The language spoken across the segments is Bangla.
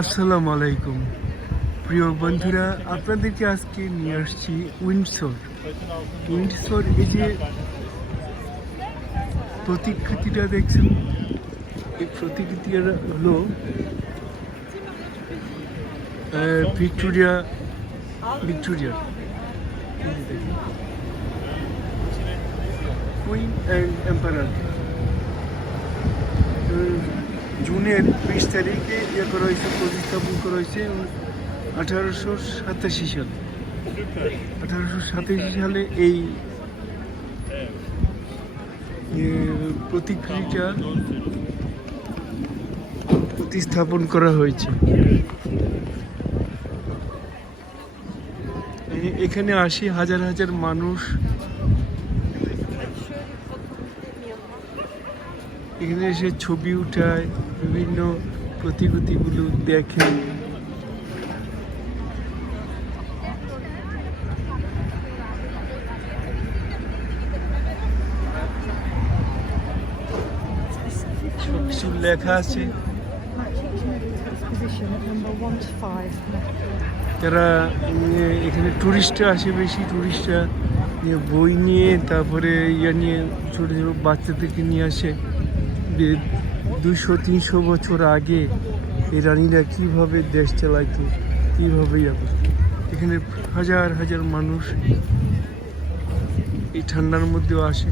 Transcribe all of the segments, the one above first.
আসসালামু আলাইকুম প্রিয় বন্ধুরা, আপনাদেরকে আজকে নিয়ে আসছি উইন্ডসর। এই যে প্রতিকৃতিটা দেখছেন, এই প্রতিকৃতিটা হলো ভিক্টোরিয়া কুইন অ্যান্ড এম্পারার জুনের 20 তারিখে করা হয়েছে, প্রতিস্থাপন করা হয়েছে 1887 সালে। 1887 সালে এই প্রতিকৃতিটা প্রতিস্থাপন করা হয়েছে। এখানে আসে হাজার হাজার মানুষ, এখানে এসে ছবি উঠায়, বিভিন্ন প্রতিকৃতিগুলো দেখে। কিছু লেখা আছে, যারা এখানে টুরিস্টরা আসে, বেশি টুরিস্টরা বই নিয়ে, তারপরে নিয়ে ছোটো ছোটো বাচ্চাদেরকে নিয়ে আসে। 200-300 বছর আগে এই রানীরা কীভাবে দেশ চালাইতো, কীভাবে এখানে হাজার হাজার মানুষ এই ঠান্ডার মধ্যেও আসে।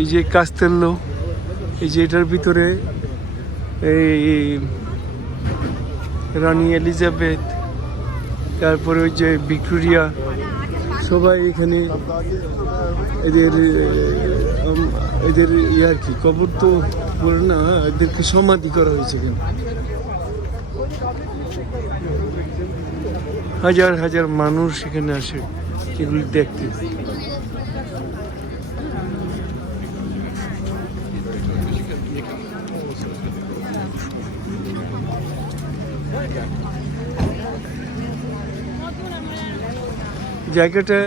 এই যে কাস্তেল্লো, এই যে এটার ভিতরে এই রানী এলিজাবেথ, তারপরে ওই যে ভিক্টোরিয়া, সবাই এখানে এদের আর কি কবর তো বলে না, এদেরকে সমাধি করা হয়েছে এখানে। হাজার হাজার মানুষ এখানে আসে এগুলি দেখতে। জায়গাটা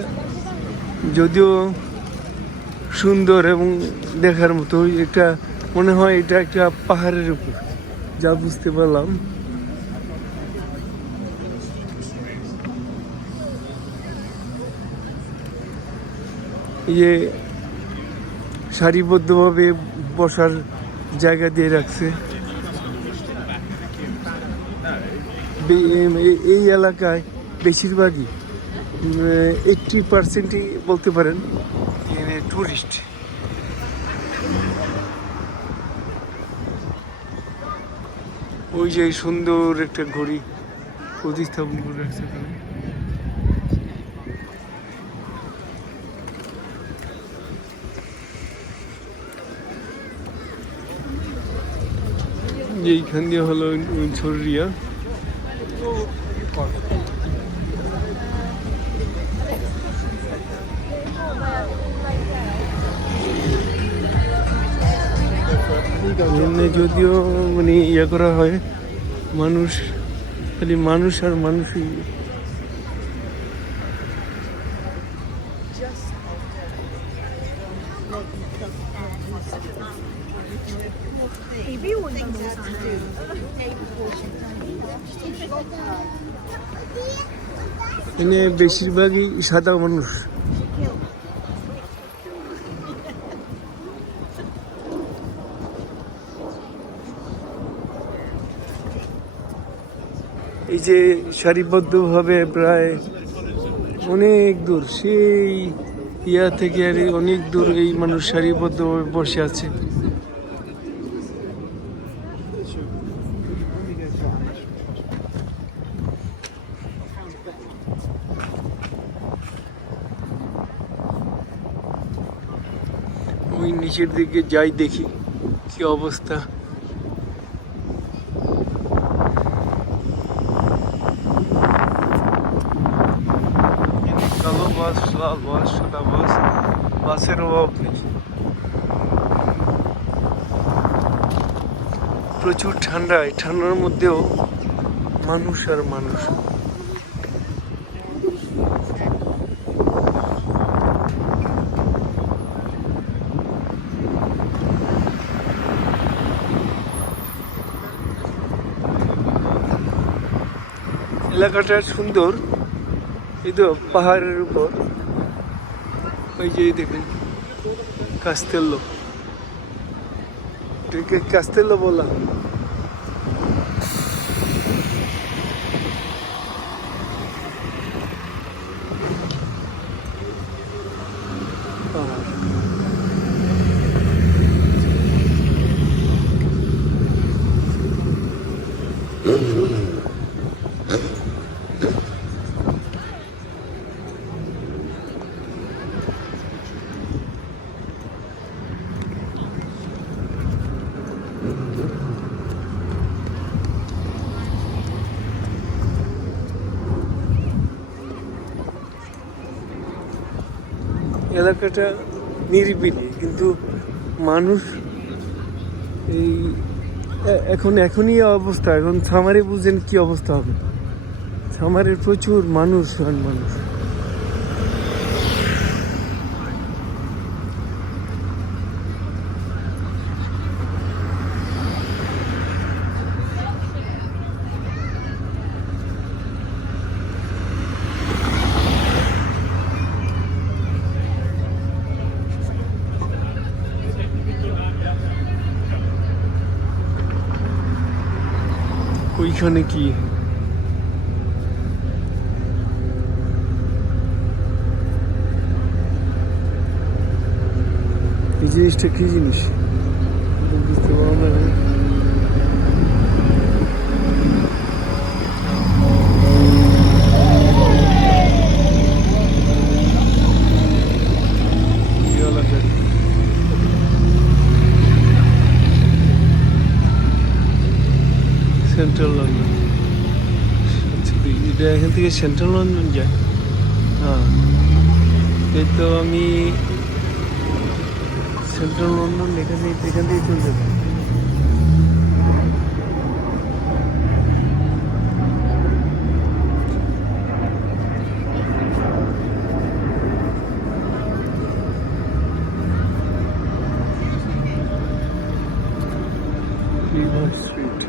যদিও সুন্দর এবং দেখার মতো, এটা মনে হয় এটা একটা পাহাড়ের উপর, যা বুঝতে পারলাম। এই যে সারিবদ্ধভাবে বসার জায়গা দিয়ে রাখছে। এই এলাকায় বেশিরভাগই 80%ই বলতে পারেন টুরিস্ট। ওই যে সুন্দর একটা ঘড়ি প্রতিস্থাপন করে রাখছে। এইখান দিয়ে হলো ছড়িয়া। যদিও মানে করা হয়, মানুষ খালি মানুষ আর মানুষই। এখানে বেশিরভাগই সাদা মানুষ। এই যে সারিবদ্ধভাবে প্রায় অনেক দূর, সেই থেকে আর অনেক দূর এই মানুষ সারিবদ্ধভাবে বসে আছে। ওই নিচের দিকে যাই, দেখি কি অবস্থা। বাসের অভাব নেই, প্রচুর ঠান্ডা। এই ঠান্ডার মধ্যেও মানুষ আর মানুষ। এলাকাটা সুন্দর, এই তো পাহাড়ের উপর, ওই যে দেখুন কাস্তেল্লো, এটাকে কাস্তেল্লো বলা। এলাকাটা নিরিবিলি, কিন্তু মানুষ এই এখনই অবস্থা, এখন সামারে বুঝেন কি অবস্থা হবে। সামারের প্রচুর মানুষ আর মানুষ। ওইখানে কি এই জিনিসটা কি জিনিস বুঝতে পারলাম না। সেন্ট্রাল লন্ডন, এটা এখান থেকে সেন্ট্রাল লন্ডন যায়। হ্যাঁ, এই তো আমি সেন্ট্রাল লন্ডন এখান থেকে চলে যাবো। স্ট্রিট,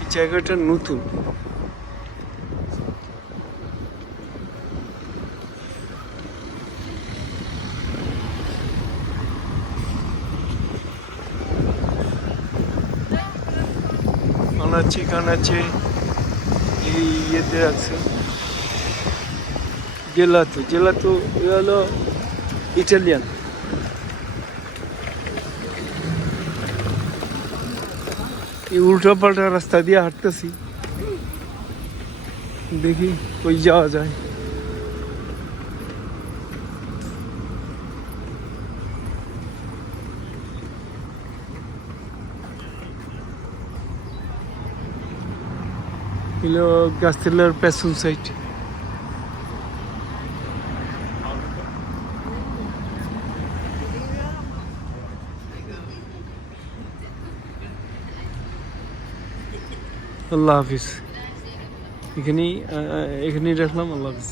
এই জায়গাটা নতুন। কানাচে এই ইয়েতে আছে জেলাতো এ হলো ইটালিয়ান। এই উল্টো পাল্টা রাস্তা দিয়ে হাঁটতেছি, দেখি কই যাওয়া যায়। হলো গাছতলার পেছন সাইড। আল্লাহ হাফিজ, এখানেই রাখলাম। আল্লাহ হাফিজ।